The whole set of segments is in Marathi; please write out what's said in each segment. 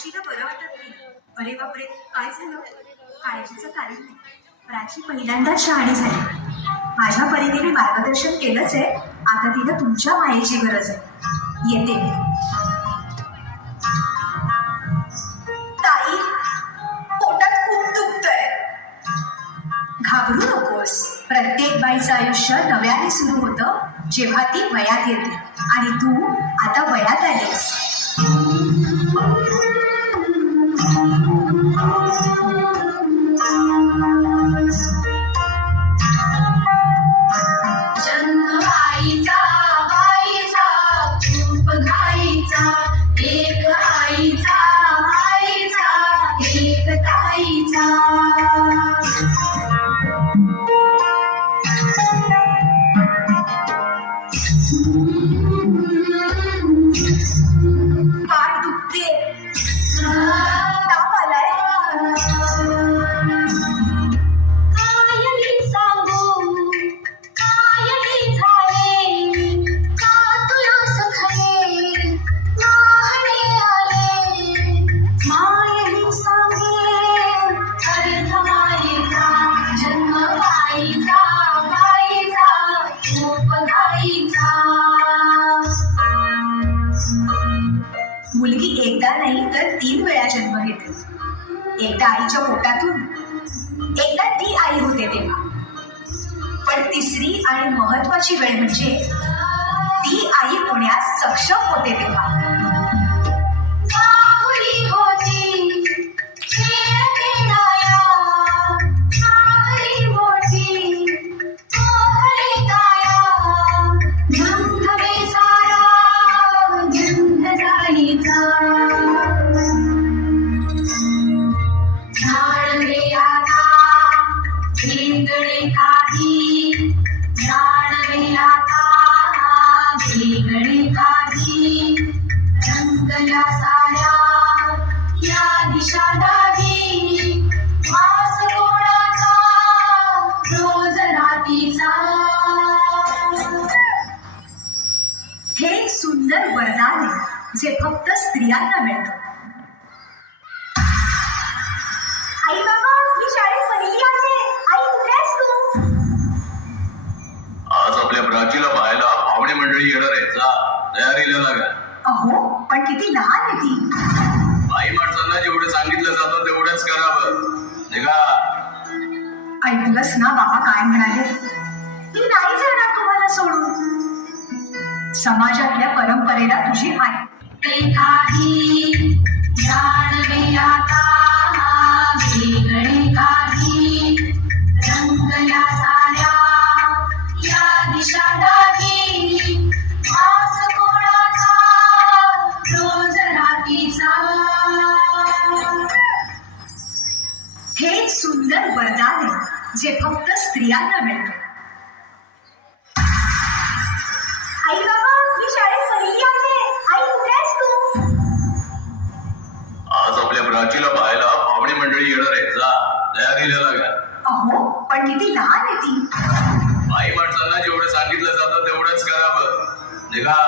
प्राचीला बरं वाटत नाही. अरे बापरे, काय झालं? काळजीचं कारण नाही. प्राची पहिल्यांदाच शहाणी झाली. माझ्या परीने मार्गदर्शन केलंच आहे. आता तिला तुमच्या मायेची गरज आहे. येते मी. ताई, पोटात खूप दुखतंय. घाबरू नकोस. प्रत्येक बाईचं आयुष्य नव्याने सुरू होतं जेव्हा ती वयात येते. आणि तू आता वयात आलीस. पाठ दुखते. ताप आलाय. कायली सांगू कायली झाले का तुला सखले माहणे आले मायली सांगे अर्थ मायेचा जन्म बाईचा बाईचा रूप गाईचा. मुलगी एकदा नाही तर 3 वेळा जन्म घेते. एकदा आईच्या पोटातून, एकदा ती आई होते तेव्हा. पण तिसरी आणि महत्वाची वेळ म्हणजे ती आई होण्यास सक्षम होते तेव्हा. बाहुली होती खेळ खेळाया बाहुली मोठी मोहरी ताया गंधवे सारा गंध जाईचा. जाणवे आता वेगळे काही जाणवे आता वेगळे काही रंगल्या साऱ्या या दिशा दागी वास कोणाचा रोज रातीचा. हे एक सुंदर वरदान आहे जे फक्त स्त्रियांना मिळतं. आई बाबा, मी शाळेत पहिली आहे. आई, कुठे आहेस तू? आज आपल्या प्राचीला पाहायला पाहुणे मंडळी येणार आहे. जा, तयारीला लागा. अहो, पण किती लहान आहे ती. बाई माणसांना जेवढं सांगितलं जातं तेवढंच करावं. निघा. ऐकलंस ना बाबा काय म्हणाले? ती नाही जाणार तुम्हाला सोडून. समाजातल्या परंपरेला तुझी आई. ते काही जाणवे आता वेगळे काही रंगल्या साऱ्या या दिशा दागी वास कोणाचा रोज रातीचा. हे एक सुंदर वरदान आहे जे फक्त स्त्रियांना मिळतं. आई बाबा, मी शाळेत पहिली आहे. आई, कुठे आहेस तू? आज आपल्या प्राचीला पाहायला पाहुणे मंडळी येणार आहे. जा, तयारीला लागा. अहो, पण किती लहान आहे ती. बाई माणसांना जेवढं सांगितलं जातं तेवढंच करावं. निघा.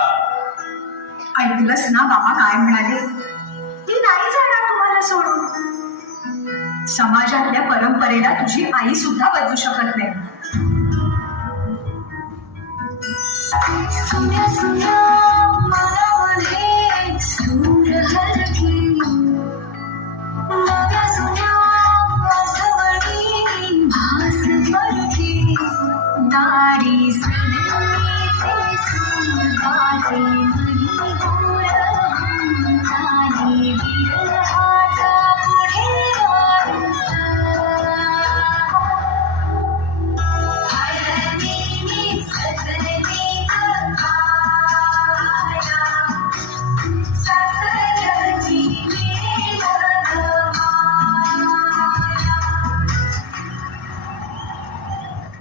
ऐकलंस ना बाबा काय म्हणाले? ती नाही जाणार तुम्हाला सोडून. समाजातल्या परंपरेला तुझी आई सुद्धा बदलू शकत नाही. सुन्या सुन्या मनामध्ये सूर हलकी नव्या सुन्या आठवणी भास परकी दारी सनईचे सूर गाजे मनी दूर झाली विरहाचा पुढे वारसा. हरणी सजनी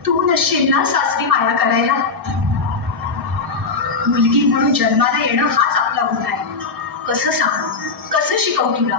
तू नसशील ना सासरी माया करायला. मुलगी म्हणून जन्माला येणं हाच आपला गुन्हा आहे. कसं सांगू, कसं शिकवू तुला?